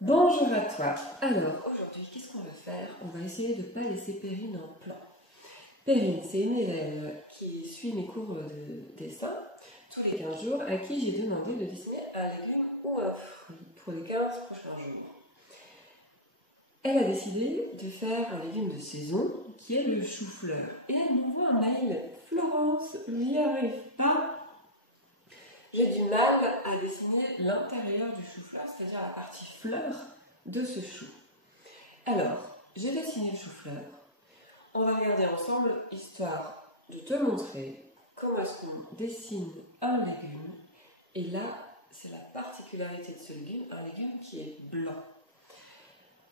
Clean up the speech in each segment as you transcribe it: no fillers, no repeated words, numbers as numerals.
Bonjour à toi. Alors, aujourd'hui, qu'est-ce qu'on va faire? On va essayer de ne pas laisser Perrine en plan. Perrine, c'est une élève qui suit mes cours de dessin tous les 15 jours, à qui j'ai demandé de dessiner un légume ou un fruit pour les 15 prochains jours. Elle a décidé de faire un légume de saison qui est le chou-fleur. Et elle m'envoie un mail. Florence, j'y arrive pas. J'ai du mal à dessiner l'intérieur du chou-fleur, c'est-à-dire la partie fleur de ce chou. Alors, j'ai dessiné le chou-fleur. On va regarder ensemble, histoire de te montrer comment est-ce qu'on dessine un légume. Et là, c'est la particularité de ce légume, un légume qui est blanc.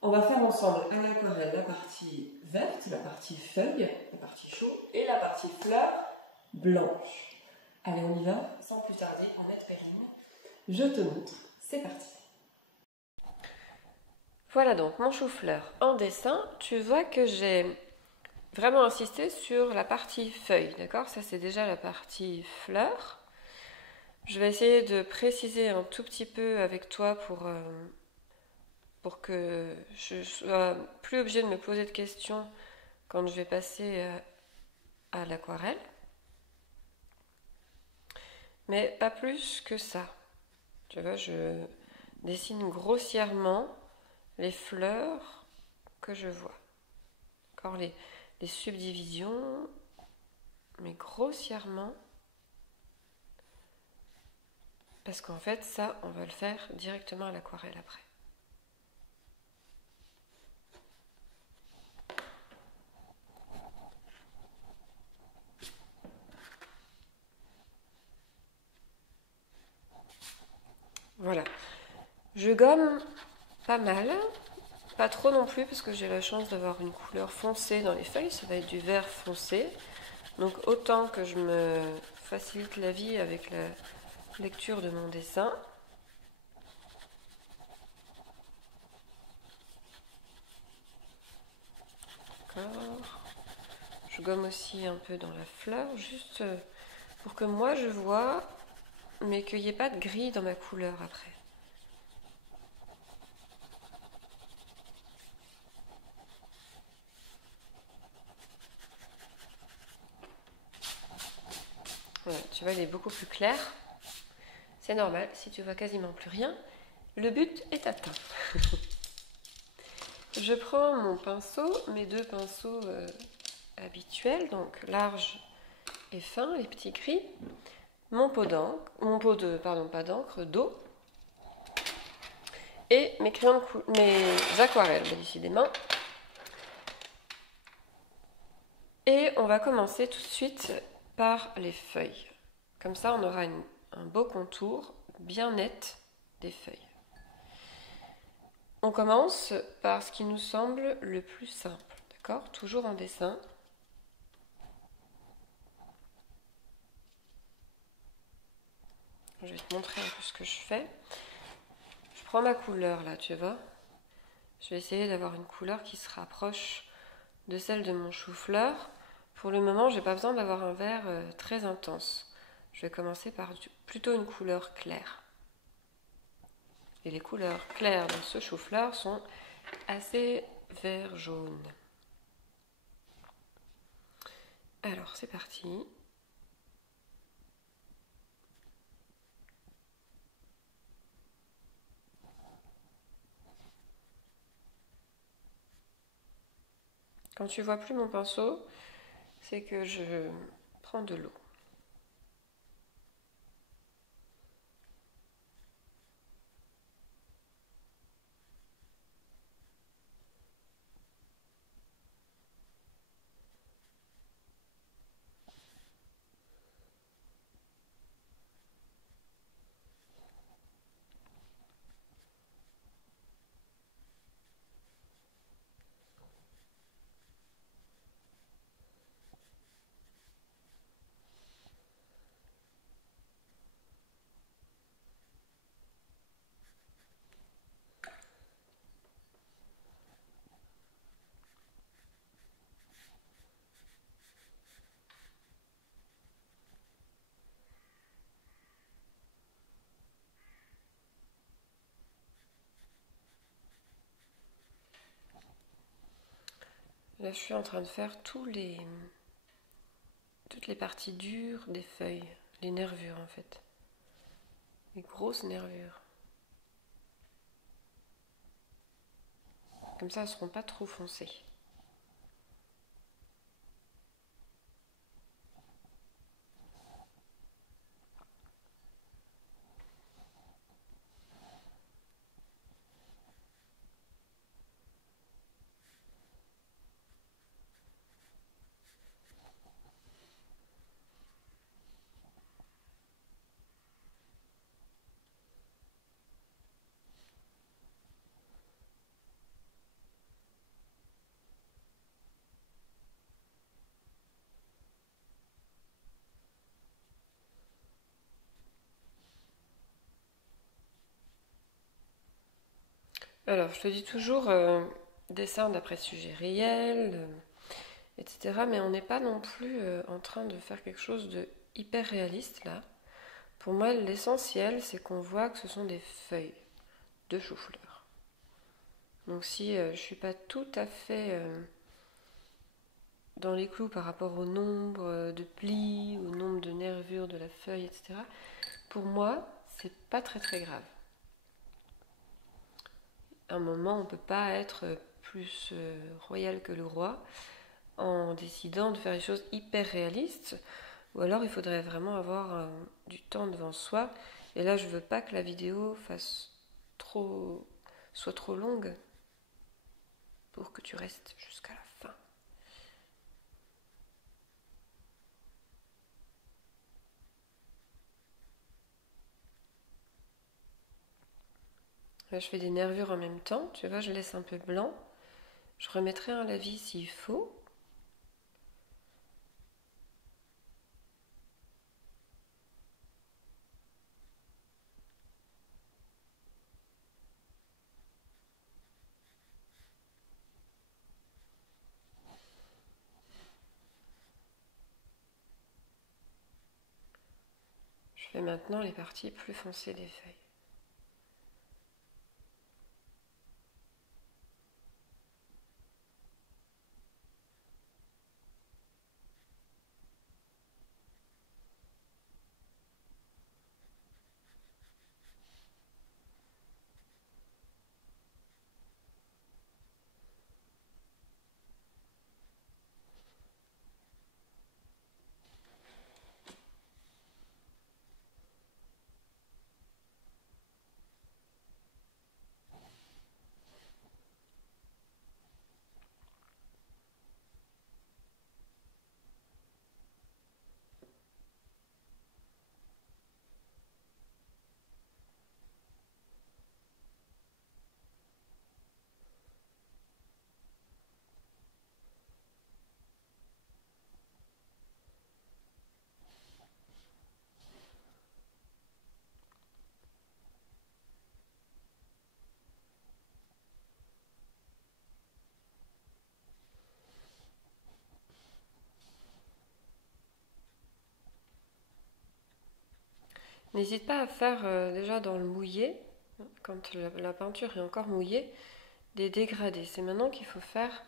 On va faire ensemble à l'aquarelle la partie verte, la partie feuille, la partie chou, et la partie fleur blanche. Allez, on y va, sans plus tarder, en mettre Perrine. Je te montre, c'est parti. Voilà donc mon chou-fleur en dessin. Tu vois que j'ai vraiment insisté sur la partie feuille, d'accord? Ça, c'est déjà la partie fleur. Je vais essayer de préciser un tout petit peu avec toi pour que je sois plus obligée de me poser de questions quand je vais passer à l'aquarelle. Mais pas plus que ça. Tu vois, je dessine grossièrement les fleurs que je vois. Encore les subdivisions, mais grossièrement. Parce qu'en fait, ça, on va le faire directement à l'aquarelle après. Voilà. Je gomme pas mal, pas trop non plus parce que j'ai la chance d'avoir une couleur foncée dans les feuilles, ça va être du vert foncé. Donc autant que je me facilite la vie avec la lecture de mon dessin. D'accord. Je gomme aussi un peu dans la fleur, juste pour que moi je vois, mais qu'il n'y ait pas de gris dans ma couleur après. Voilà, tu vois, il est beaucoup plus clair. C'est normal, si tu vois quasiment plus rien, le but est atteint. Je prends mon pinceau, mes deux pinceaux habituels, donc large et fin, les petits gris, mon pot d'encre, d'eau, et mes crayons mes aquarelles, décidément. Et on va commencer tout de suite par les feuilles. Comme ça, on aura un beau contour bien net des feuilles. On commence par ce qui nous semble le plus simple, d'accord? Toujours en dessin. Je vais te montrer un peu ce que je fais. Je prends ma couleur là, tu vois. Je vais essayer d'avoir une couleur qui se rapproche de celle de mon chou-fleur. Pour le moment, je n'ai pas besoin d'avoir un vert très intense. Je vais commencer par plutôt une couleur claire. Et les couleurs claires de ce chou-fleur sont assez vert-jaune. Alors, c'est parti. Quand tu vois plus mon pinceau, c'est que je prends de l'eau. Là, je suis en train de faire toutes les parties dures des feuilles, les nervures en fait, les grosses nervures. Comme ça, elles ne seront pas trop foncées. Alors, je te dis toujours dessin d'après sujet réel, etc. Mais on n'est pas non plus en train de faire quelque chose de hyper réaliste là. Pour moi, l'essentiel, c'est qu'on voit que ce sont des feuilles de chou-fleur. Donc si je ne suis pas tout à fait dans les clous par rapport au nombre de plis, au nombre de nervures de la feuille, etc., pour moi, c'est pas très très grave. À un moment, on ne peut pas être plus royal que le roi en décidant de faire des choses hyper réalistes, ou alors il faudrait vraiment avoir du temps devant soi. Et là, je veux pas que la vidéo soit trop longue pour que tu restes jusqu'à la fin. Là, je fais des nervures en même temps. Tu vois, je laisse un peu blanc. Je remettrai un lavis s'il faut. Je fais maintenant les parties plus foncées des feuilles. N'hésite pas à faire déjà dans le mouillé, quand la peinture est encore mouillée, des dégradés. C'est maintenant qu'il faut faire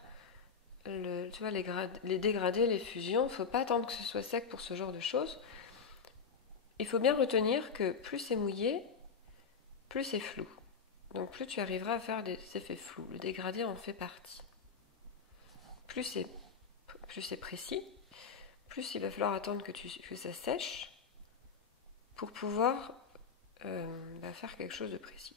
tu vois, les dégradés, les fusions. Il ne faut pas attendre que ce soit sec pour ce genre de choses. Il faut bien retenir que plus c'est mouillé, plus c'est flou. Donc plus tu arriveras à faire des effets flous. Le dégradé en fait partie. Plus c'est précis, plus il va falloir attendre que ça sèche pour pouvoir faire quelque chose de précis.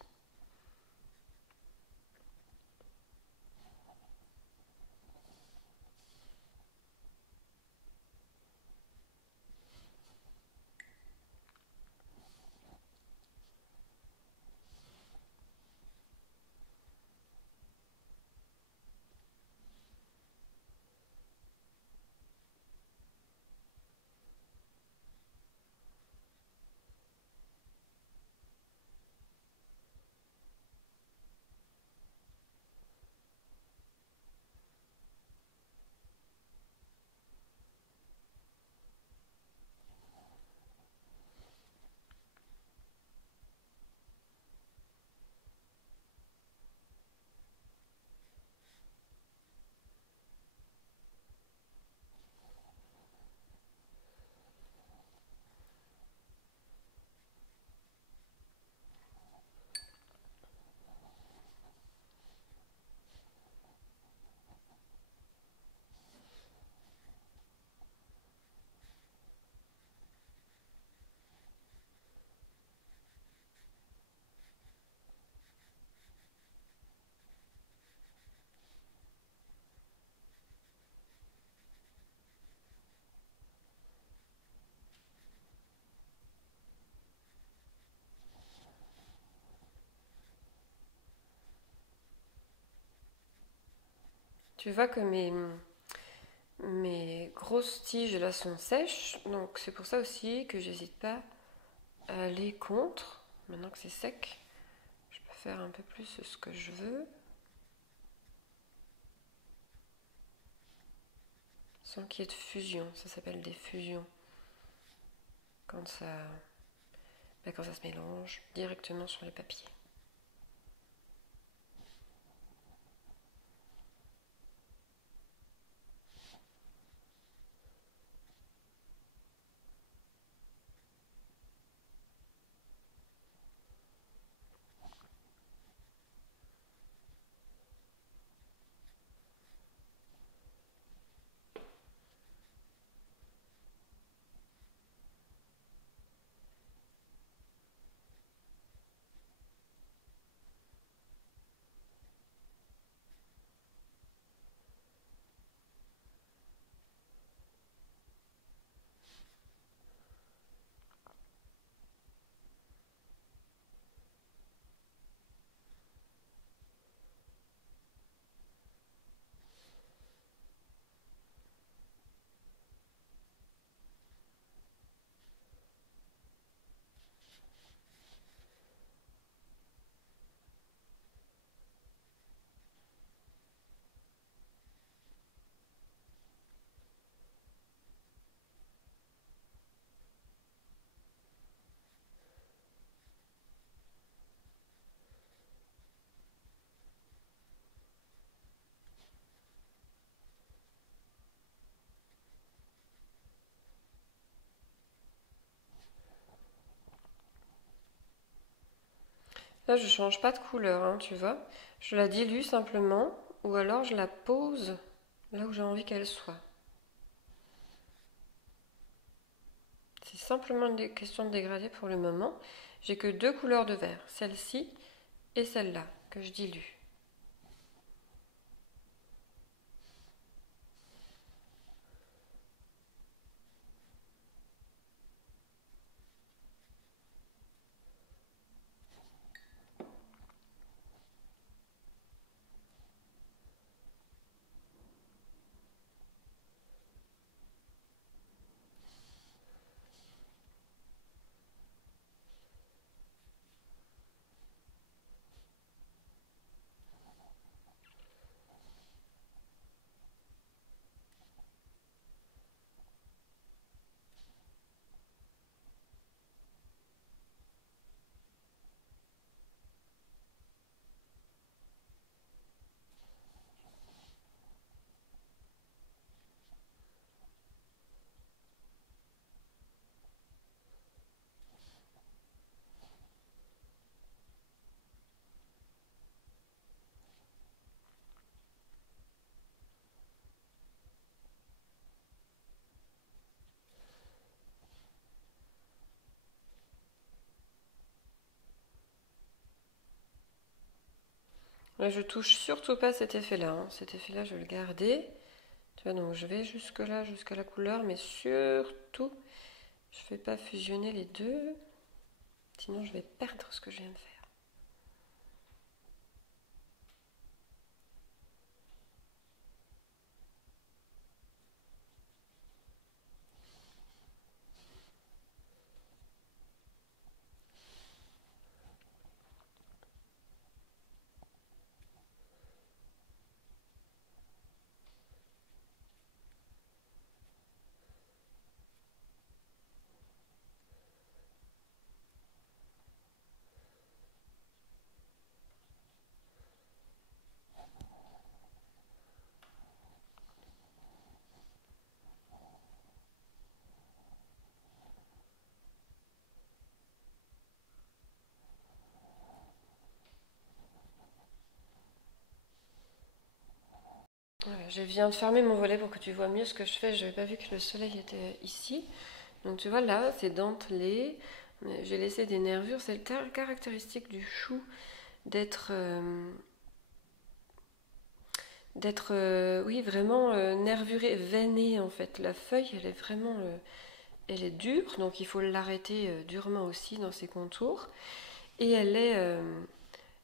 Tu vois que mes grosses tiges là sont sèches, donc c'est pour ça aussi que j'hésite pas à aller contre. Maintenant que c'est sec, je peux faire un peu plus ce que je veux, sans qu'il y ait de fusion. Ça s'appelle des fusions. Quand quand ça se mélange directement sur les papiers. Là, je change pas de couleur, hein, tu vois. Je la dilue simplement, ou alors je la pose là où j'ai envie qu'elle soit. C'est simplement une question de dégradé pour le moment. J'ai que 2 couleurs de vert, celle-ci et celle-là, que je dilue. Là, je touche surtout pas cet effet-là, hein. Cet effet-là, je vais le garder. Tu vois, donc je vais jusque là, jusqu'à la couleur, mais surtout, je ne fais pas fusionner les deux, sinon je vais perdre ce que je viens de faire. Voilà, je viens de fermer mon volet pour que tu vois mieux ce que je fais. Je n'avais pas vu que le soleil était ici. Donc tu vois là, c'est dentelé. J'ai laissé des nervures. C'est caractéristique du chou d'être, oui, vraiment nervuré, veiné en fait. La feuille, elle est vraiment, elle est dure, donc il faut l'arrêter durement aussi dans ses contours. Et elle est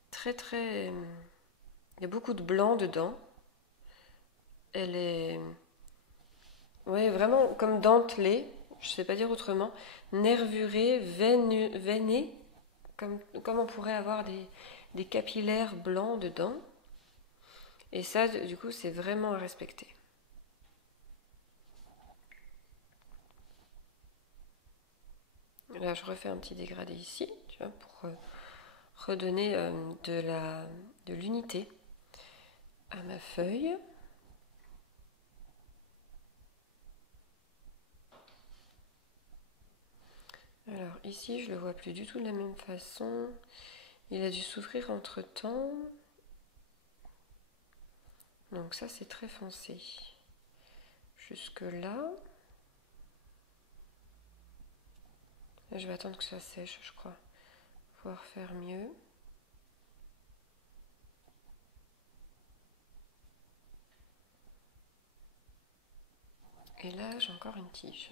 très très, il y a beaucoup de blanc dedans. elle est, ouais, vraiment comme dentelée, je sais pas dire autrement, nervurée, veinée, comme on pourrait avoir des capillaires blancs dedans. Et ça, du coup, c'est vraiment à respecter. Là, je refais un petit dégradé ici, tu vois, pour redonner de l'unité à ma feuille. Alors ici, je le vois plus du tout de la même façon. Il a dû souffrir entre-temps. Donc ça, c'est très foncé. Jusque là. Là, je vais attendre que ça sèche, je crois. Pouvoir faire mieux. Et là, j'ai encore une tige.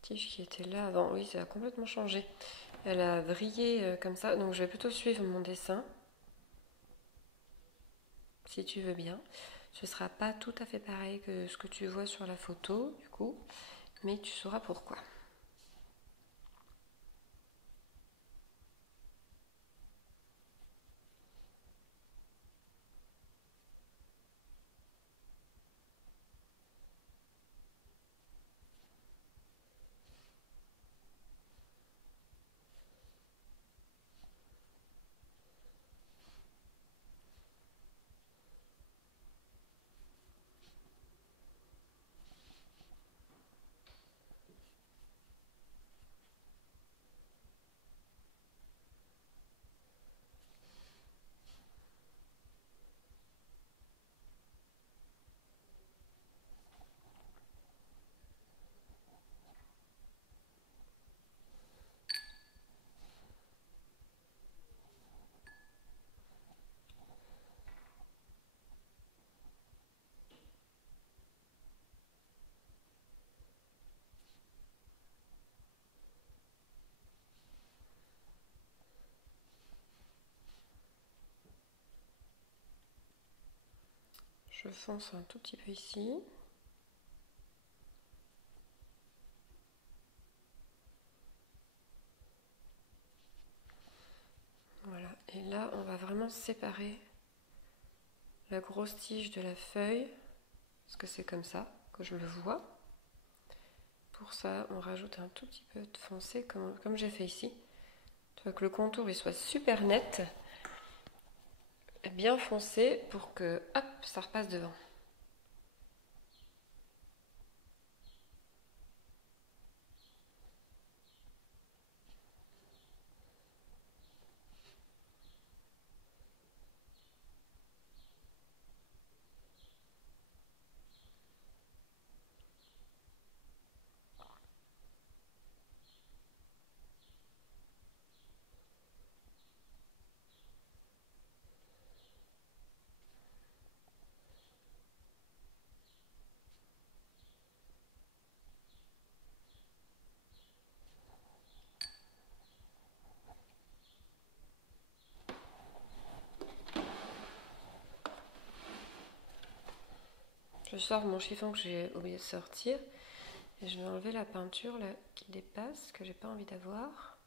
Tige qui était là avant. Oui, ça a complètement changé. Elle a vrillé comme ça. Donc, je vais plutôt suivre mon dessin. Si tu veux bien. Ce ne sera pas tout à fait pareil que ce que tu vois sur la photo, du coup. Mais tu sauras pourquoi. Je fonce un tout petit peu ici. Voilà. Et là, on va vraiment séparer la grosse tige de la feuille. Parce que c'est comme ça que je le vois. Pour ça, on rajoute un tout petit peu de foncé, comme j'ai fait ici. Tu vois que le contour il soit super net, bien foncé, pour que, hop, ça repasse devant. Je sors mon chiffon que j'ai oublié de sortir. Et je vais enlever la peinture là, qui dépasse, que j'ai pas envie d'avoir.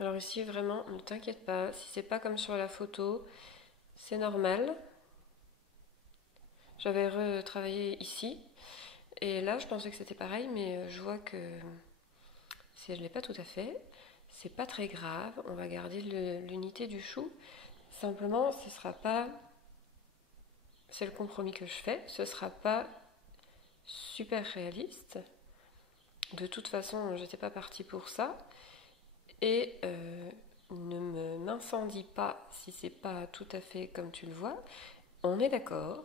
Alors ici, vraiment, ne t'inquiète pas. Si c'est pas comme sur la photo, c'est normal. J'avais retravaillé ici. Et là, je pensais que c'était pareil, mais je vois que si je ne l'ai pas tout à fait, c'est pas très grave. On va garder l'unité du chou. Simplement, ce sera pas. C'est le compromis que je fais. Ce sera pas super réaliste. De toute façon, j'étais pas partie pour ça. Et ne m'incendie pas si c'est pas tout à fait comme tu le vois. On est d'accord,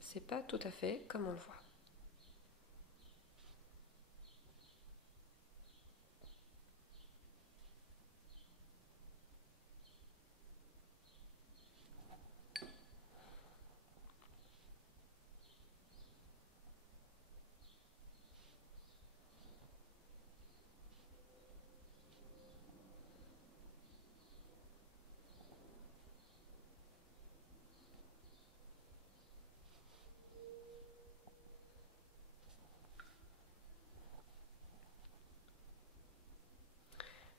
c'est pas tout à fait comme on le voit.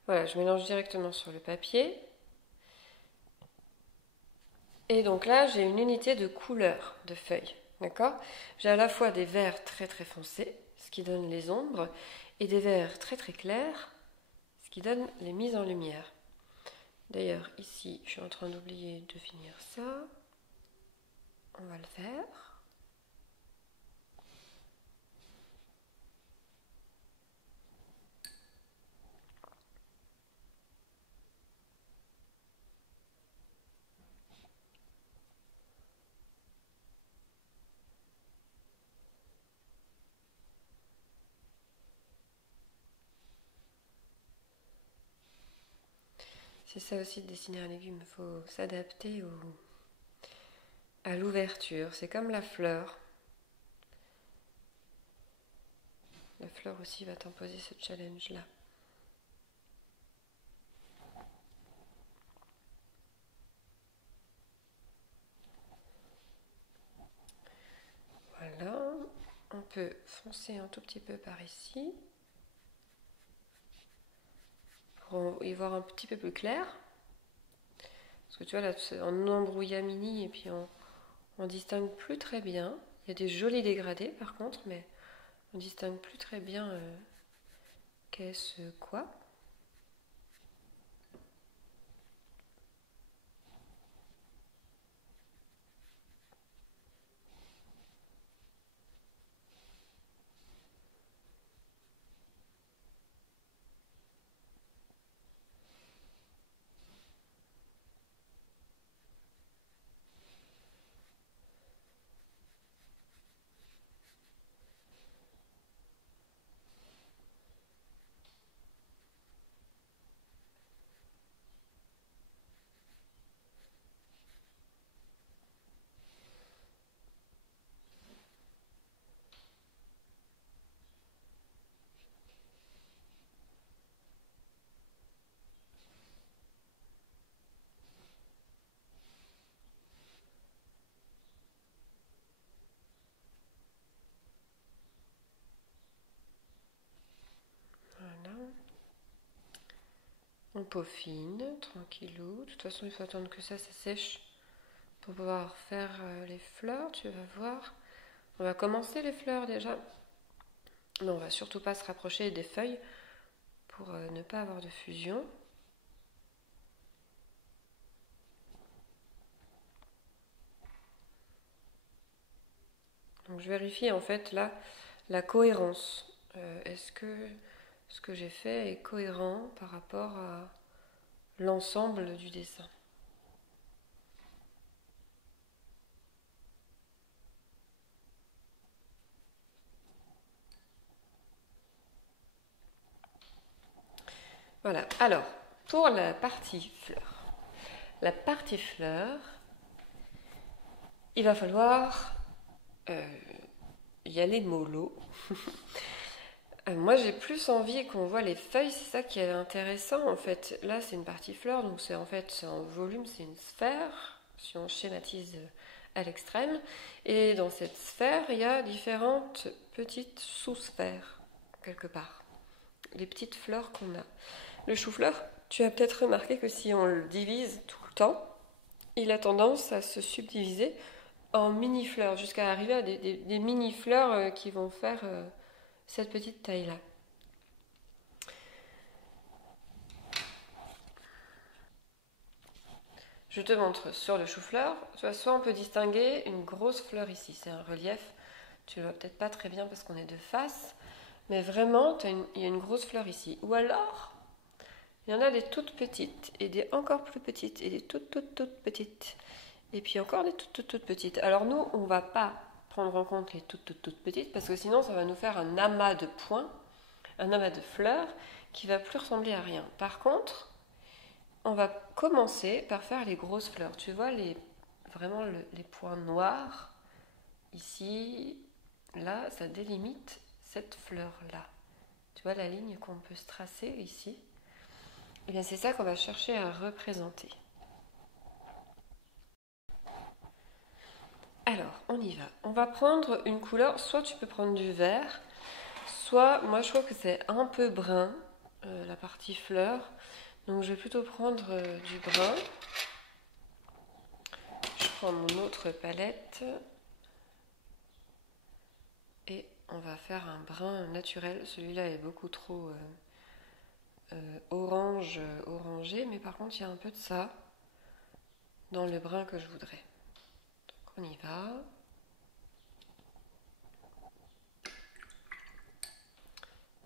Voilà, je mélange directement sur le papier. Et donc là, j'ai une unité de couleur de feuilles. D'accord? J'ai à la fois des verts très très foncés, ce qui donne les ombres, et des verts très très clairs, ce qui donne les mises en lumière. D'ailleurs, ici, je suis en train d'oublier de finir ça. On va le faire. C'est ça aussi de dessiner un légume, il faut s'adapter à l'ouverture. C'est comme la fleur. La fleur aussi va t'imposer ce challenge-là. Voilà, on peut foncer un tout petit peu par ici pour y voir un petit peu plus clair. Parce que tu vois là, en embrouillamini et puis on distingue plus très bien. Il y a des jolis dégradés par contre, mais on distingue plus très bien qu'est-ce quoi. Voilà. On peaufine, tranquillou. De toute façon, il faut attendre que ça sèche pour pouvoir faire les fleurs, tu vas voir. On va commencer les fleurs déjà. Mais on va surtout pas se rapprocher des feuilles pour ne pas avoir de fusion. Donc je vérifie en fait là la cohérence. Est-ce que ce que j'ai fait est cohérent par rapport à l'ensemble du dessin? Voilà, alors pour la partie fleur. La partie fleur, il va falloir y aller mollo. Moi j'ai plus envie qu'on voit les feuilles, c'est ça qui est intéressant en fait. Là c'est une partie fleur, donc c'est en fait c'est en volume, c'est une sphère, si on schématise à l'extrême. Et dans cette sphère, il y a différentes petites sous-sphères, quelque part. Les petites fleurs qu'on a. Le chou-fleur, tu as peut-être remarqué que si on le divise tout le temps, il a tendance à se subdiviser en mini-fleurs, jusqu'à arriver à des mini-fleurs qui vont faire cette petite taille-là. Je te montre sur le chou-fleur. Soit on peut distinguer une grosse fleur ici, c'est un relief. Tu le vois peut-être pas très bien parce qu'on est de face, mais vraiment, il y a une grosse fleur ici. Ou alors, il y en a des toutes petites, et des encore plus petites, et des toutes petites. Et puis encore des toutes petites. Alors nous, on ne va pas prendre en compte les toutes petites, parce que sinon, ça va nous faire un amas de points, un amas de fleurs, qui va plus ressembler à rien. Par contre, on va commencer par faire les grosses fleurs. Tu vois vraiment les points noirs, ici, là, ça délimite cette fleur-là. Tu vois la ligne qu'on peut se tracer ici? Et bien c'est ça qu'on va chercher à représenter. Alors, on y va. On va prendre une couleur, soit tu peux prendre du vert, soit, moi je trouve que c'est un peu brun. la partie fleur. Donc je vais plutôt prendre du brun. Je prends mon autre palette et on va faire un brun naturel. Celui-là est beaucoup trop orangé, mais par contre il y a un peu de ça dans le brun que je voudrais. Donc on y va.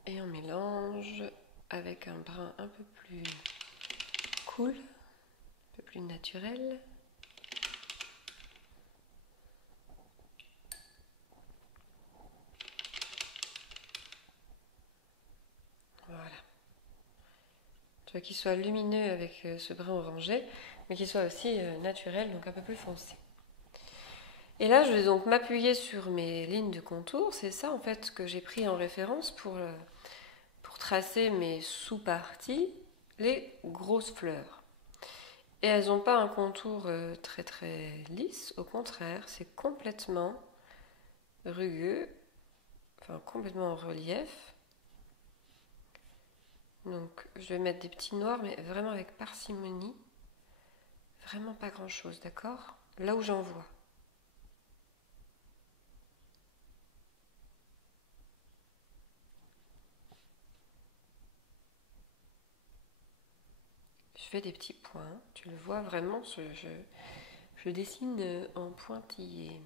Et on mélange avec un brun un peu plus cool, un peu plus naturel. Voilà. Tu vois qu'il soit lumineux avec ce brun orangé, mais qu'il soit aussi naturel, donc un peu plus foncé. Et là, je vais donc m'appuyer sur mes lignes de contour. C'est ça en fait que j'ai pris en référence pour tracer mes sous-parties, les grosses fleurs. Et elles n'ont pas un contour très très lisse, au contraire, c'est complètement rugueux, enfin complètement en relief. Donc je vais mettre des petits noirs, mais vraiment avec parcimonie. Vraiment pas grand chose, d'accord? Là où j'en vois. Je fais des petits points, tu le vois vraiment, je dessine en pointillé.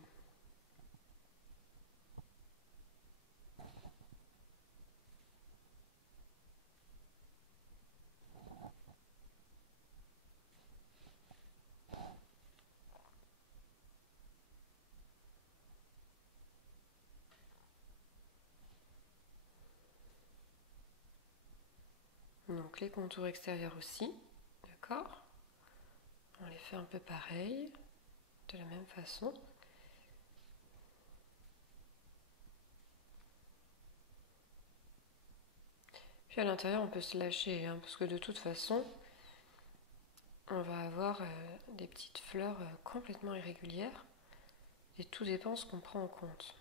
Donc les contours extérieurs aussi, d'accord? On les fait un peu pareil, de la même façon. Puis à l'intérieur, on peut se lâcher, hein, parce que de toute façon, on va avoir des petites fleurs complètement irrégulières. Et tout dépend ce qu'on prend en compte.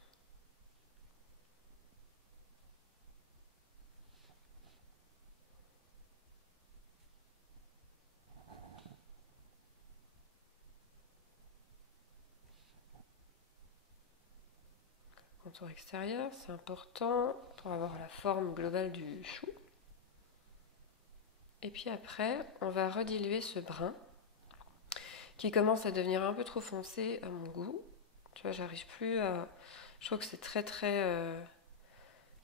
Contour extérieur, c'est important pour avoir la forme globale du chou. Et puis après, on va rediluer ce brun qui commence à devenir un peu trop foncé à mon goût. Tu vois, j'arrive plus à... Je trouve que c'est très très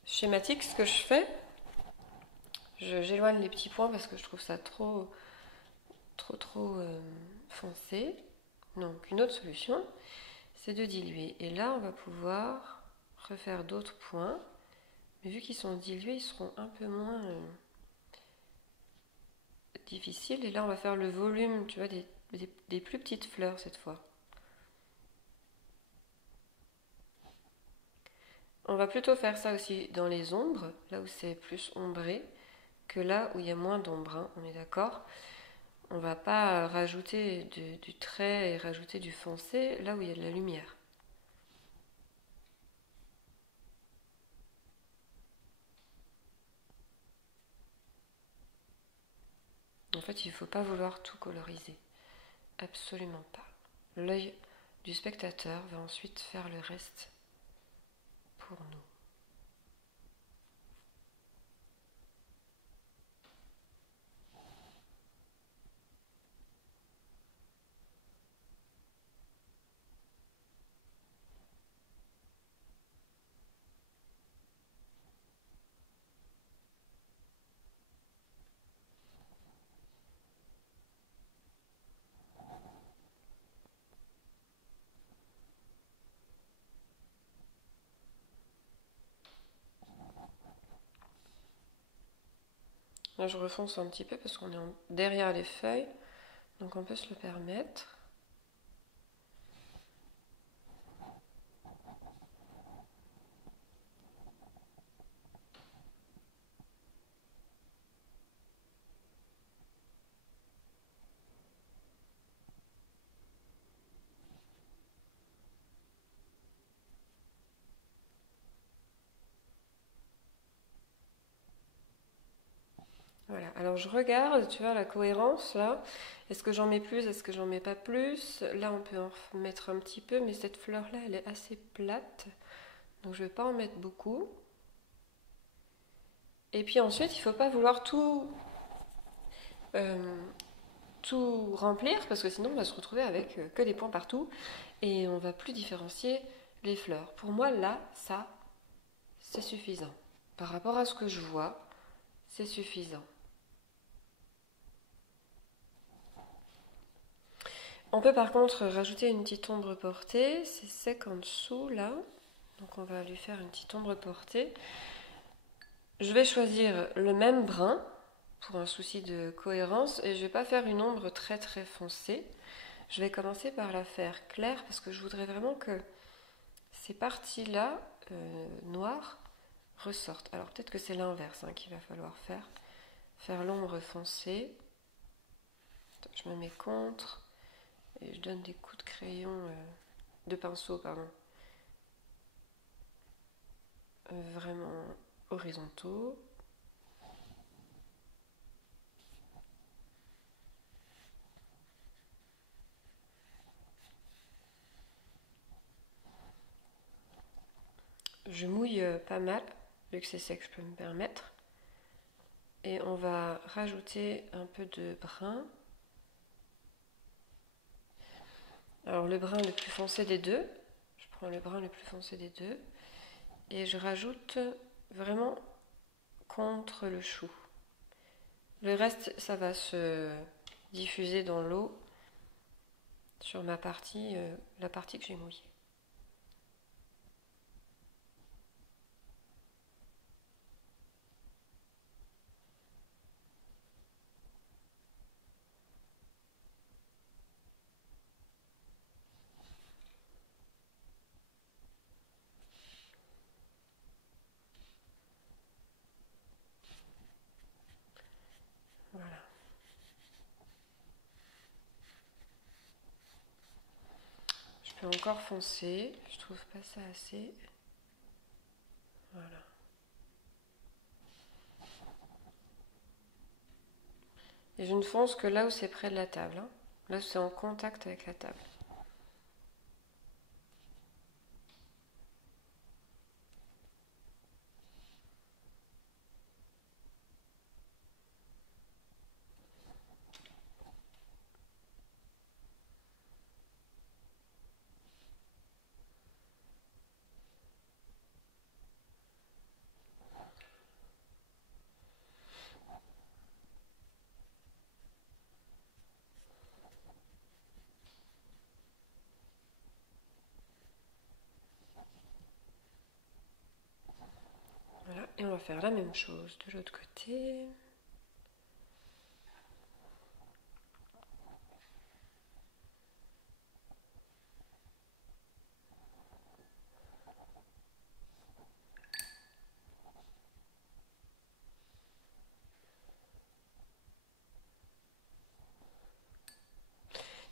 schématique ce que je fais. J'éloigne les petits points parce que je trouve ça trop foncé. Donc une autre solution, c'est de diluer. Et là, on va pouvoir refaire d'autres points. Mais vu qu'ils sont dilués, ils seront un peu moins difficiles. Et là, on va faire le volume, tu vois, des plus petites fleurs cette fois. On va plutôt faire ça aussi dans les ombres, là où c'est plus ombré, que là où il y a moins d'ombre, hein, on est d'accord. On va pas rajouter du trait et rajouter du foncé là où il y a de la lumière. En fait, il ne faut pas vouloir tout coloriser. Absolument pas. L'œil du spectateur va ensuite faire le reste pour nous. Là, je refonce un petit peu parce qu'on est derrière les feuilles, donc on peut se le permettre. Voilà, alors je regarde, tu vois, la cohérence là. Est-ce que j'en mets plus? Est-ce que j'en mets pas plus? Là, on peut en mettre un petit peu, mais cette fleur-là, elle est assez plate. Donc je vais pas en mettre beaucoup. Et puis ensuite, il faut pas vouloir euh, tout remplir, parce que sinon, on va se retrouver avec que des points partout. Et on va plus différencier les fleurs. Pour moi, là, ça, c'est suffisant. Par rapport à ce que je vois, c'est suffisant. On peut par contre rajouter une petite ombre portée, c'est sec en dessous là, donc on va lui faire une petite ombre portée. Je vais choisir le même brun pour un souci de cohérence et je ne vais pas faire une ombre très très foncée. Je vais commencer par la faire claire parce que je voudrais vraiment que ces parties-là noires ressortent. Alors peut-être que c'est l'inverse qu'il va falloir faire l'ombre foncée. Je me mets contre. Et je donne des coups de crayon, de pinceau, pardon, vraiment horizontaux. Je mouille pas mal, vu que c'est ça que je peux me permettre. Et on va rajouter un peu de brun. Alors le brun le plus foncé des deux, je prends le brun le plus foncé des deux et je rajoute vraiment contre le chou. Le reste, ça va se diffuser dans l'eau sur ma partie, la partie que j'ai mouillée. Voilà. Je peux encore foncer, je trouve pas ça assez. Voilà. Et je ne fonce que là où c'est près de la table, là où c'est en contact avec la table. Voilà, et on va faire la même chose de l'autre côté.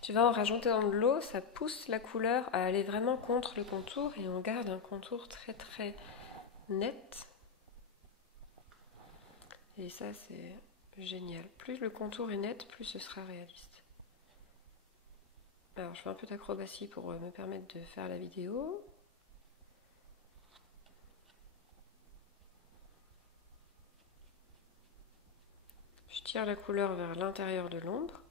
Tu vas en rajouter dans de l'eau, ça pousse la couleur à aller vraiment contre le contour et on garde un contour très très net. Et ça c'est génial. Plus le contour est net, plus ce sera réaliste. Alors je fais un peu d'acrobatie pour me permettre de faire la vidéo. Je tire la couleur vers l'intérieur de l'ombre.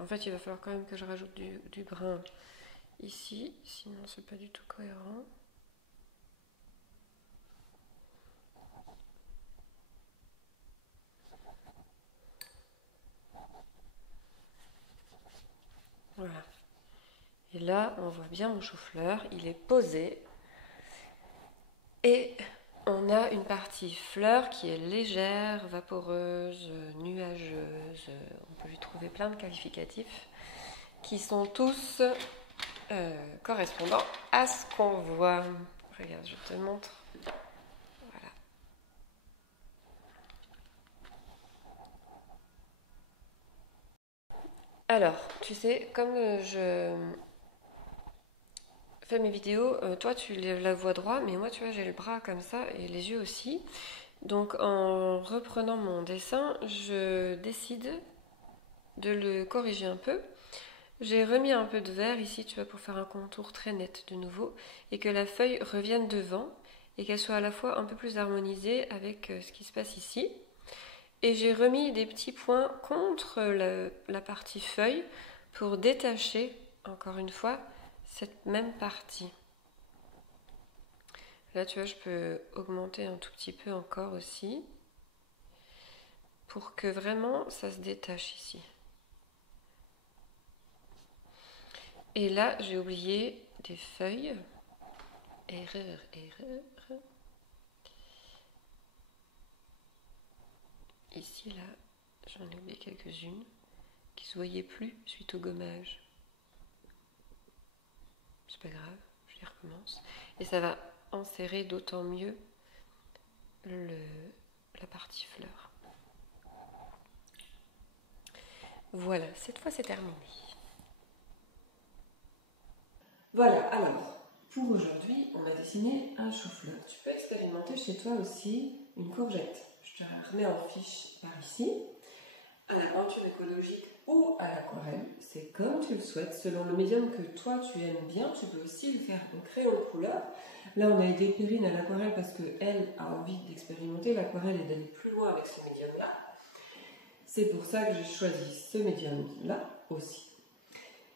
En fait, il va falloir quand même que je rajoute du brun ici, sinon c'est pas du tout cohérent. Voilà. Et là, on voit bien mon chou-fleur, il est posé. Et on a une partie fleur qui est légère, vaporeuse, nuageuse. On peut lui trouver plein de qualificatifs qui sont tous correspondants à ce qu'on voit. Regarde, je te montre. Voilà. Alors, tu sais, comme je fais mes vidéos, toi tu la vois droit, mais moi tu vois j'ai le bras comme ça et les yeux aussi. Donc en reprenant mon dessin, je décide de le corriger un peu. J'ai remis un peu de vert ici, tu vois, pour faire un contour très net de nouveau, et que la feuille revienne devant, et qu'elle soit à la fois un peu plus harmonisée avec ce qui se passe ici. Et j'ai remis des petits points contre la partie feuille pour détacher, encore une fois, cette même partie. Là, tu vois, je peux augmenter un tout petit peu encore aussi, pour que vraiment ça se détache ici. Et là, j'ai oublié des feuilles. Erreur, erreur. Ici, là, j'en ai oublié quelques-unes qui ne se voyaient plus suite au gommage. C'est pas grave, je les recommence. Et ça va enserrer d'autant mieux la partie fleur. Voilà, cette fois c'est terminé. Voilà, alors, pour aujourd'hui, on a dessiné un chou-fleur. Tu peux expérimenter chez toi aussi une courgette. Je te remets en fiche par ici. À la peinture écologique ou à l'aquarelle, c'est comme tu le souhaites, selon le médium que toi tu aimes bien. Tu peux aussi le faire en crayon de couleur. Là, on a aidé Perrine à l'aquarelle parce qu'elle a envie d'expérimenter l'aquarelle et d'aller plus loin avec ce médium-là. C'est pour ça que j'ai choisi ce médium-là aussi.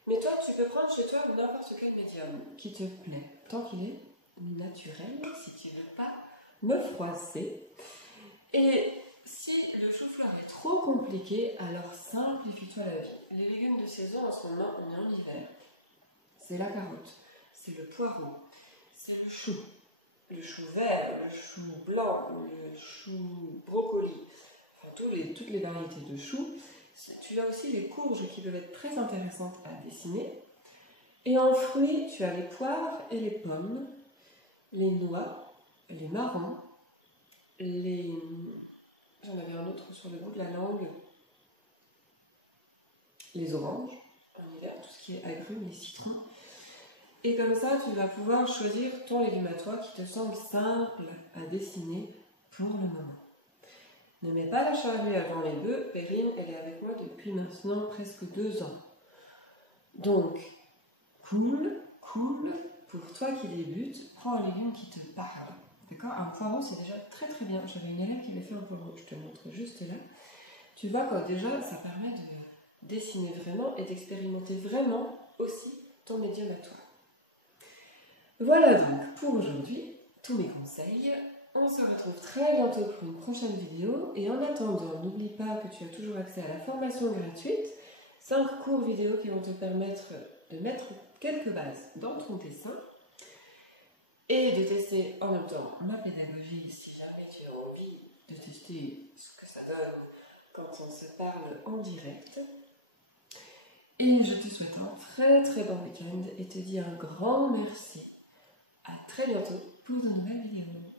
Mais toi, tu peux prendre chez toi n'importe quel médium qui te plaît, tant qu'il est naturel, si tu ne veux pas me froisser. Et si le chou-fleur est trop compliqué, alors simplifie-toi la vie. Les légumes de saison, en ce moment, on est en hiver. C'est la carotte, c'est le poireau, c'est le chou vert, le chou blanc, le chou brocoli, enfin toutes les variétés de choux. Tu as aussi les courges qui peuvent être très intéressantes à dessiner. Et en fruits, tu as les poires et les pommes, les noix, les marrons, j'en avais un autre sur le bout de la langue, les oranges, en hiver, tout ce qui est agrumes, les citrons. Et comme ça, tu vas pouvoir choisir ton légume à toi qui te semble simple à dessiner pour le moment. Ne mets pas la charrue avant les bœufs. Perrine, elle est avec moi depuis maintenant presque 2 ans. Donc, cool, pour toi qui débutes, prends un légume qui te parle. D'accord? Un poireau, c'est déjà très très bien. J'avais une élève qui l'a fait un poireau, je te montre juste là. Tu vois quoi, déjà, ça permet de dessiner vraiment et d'expérimenter vraiment aussi ton médium à toi. Voilà donc pour aujourd'hui, tous mes conseils. On se retrouve très bientôt pour une prochaine vidéo. Et en attendant, n'oublie pas que tu as toujours accès à la formation gratuite. 5 cours vidéo qui vont te permettre de mettre quelques bases dans ton dessin et de tester en même temps ma pédagogie si jamais tu as envie de tester ce que ça donne quand on se parle en direct. Et je te souhaite un très très bon week-end et te dis un grand merci. À très bientôt pour de nouvelles vidéos.